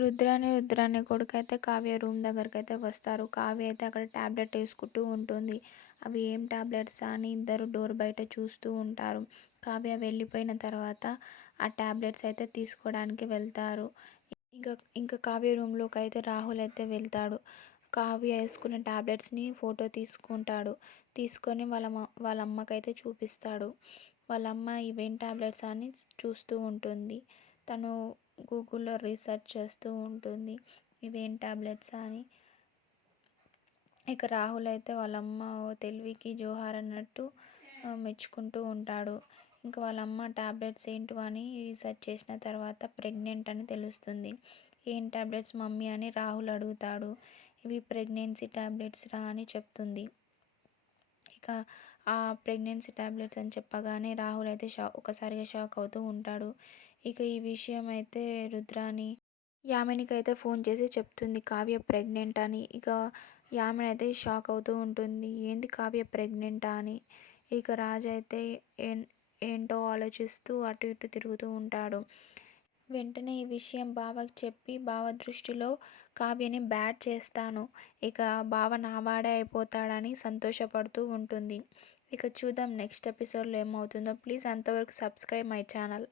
రుద్రాని, రుద్రాని అయితే కావ్య రూమ్ దగ్గరకైతే వస్తారు. కావ్య అయితే అక్కడ టాబ్లెట్ వేసుకుంటూ ఉంటుంది. అవి ఏం ట్యాబ్లెట్స్ అని ఇద్దరు డోర్ బయట చూస్తూ ఉంటారు. కావ్య వెళ్ళిపోయిన తర్వాత ఆ ట్యాబ్లెట్స్ అయితే తీసుకోవడానికి వెళ్తారు. ఇంకా ఇంకా కావ్య రూమ్లోకి అయితే రాహుల్ అయితే వెళ్తాడు. కావ్య వేసుకున్న టాబ్లెట్స్ని ఫోటో తీసుకుంటాడు. తీసుకొని వాళ్ళ వాళ్ళ అమ్మకైతే చూపిస్తాడు. వాళ్ళ అమ్మ ఇవేం టాబ్లెట్స్ అని చూస్తూ ఉంటుంది. తను గూగుల్లో రీసెర్చ్ చేస్తూ ఉంటుంది. ఇవేం ట్యాబ్లెట్స్ అని. ఇక రాహుల్ అయితే వాళ్ళ అమ్మ తెలివికి జోహార్ అన్నట్టు మెచ్చుకుంటూ ఉంటాడు. ఇంకా వాళ్ళ అమ్మ టాబ్లెట్స్ అని రీసెర్చ్ చేసిన తర్వాత ప్రెగ్నెంట్ అని తెలుస్తుంది. ఏం టాబ్లెట్స్ మమ్మీ అని రాహుల్ అడుగుతాడు. ఇవి ప్రెగ్నెన్సీ టాబ్లెట్స్ రా అని చెప్తుంది. ఇక ఆ ప్రెగ్నెన్సీ టాబ్లెట్స్ అని చెప్పగానే రాహుల్ అయితే షా ఒకసారిగా షాక్ అవుతూ ఉంటాడు. ఇక ఈ విషయం అయితే రుద్రాని యామినికి అయితే ఫోన్ చేసి చెప్తుంది కావ్య ప్రెగ్నెంట్ అని. ఇక యామిని అయితే షాక్ అవుతూ ఉంటుంది. ఏంది కావ్య ప్రెగ్నెంటా అని. ఇక రాజు అయితే ఏంటో ఆలోచిస్తూ అటు ఇటు తిరుగుతూ ఉంటాడు. వెంటనే ఈ విషయం బావకి చెప్పి బావ దృష్టిలో కావ్యని బ్యాడ్ చేస్తాను. ఇక బావ నావాడే అయిపోతాడని సంతోషపడుతూ ఉంటుంది. ఇక చూద్దాం నెక్స్ట్ ఎపిసోడ్లో ఏమవుతుందో. ప్లీజ్ అంతవరకు సబ్స్క్రైబ్ మై ఛానల్.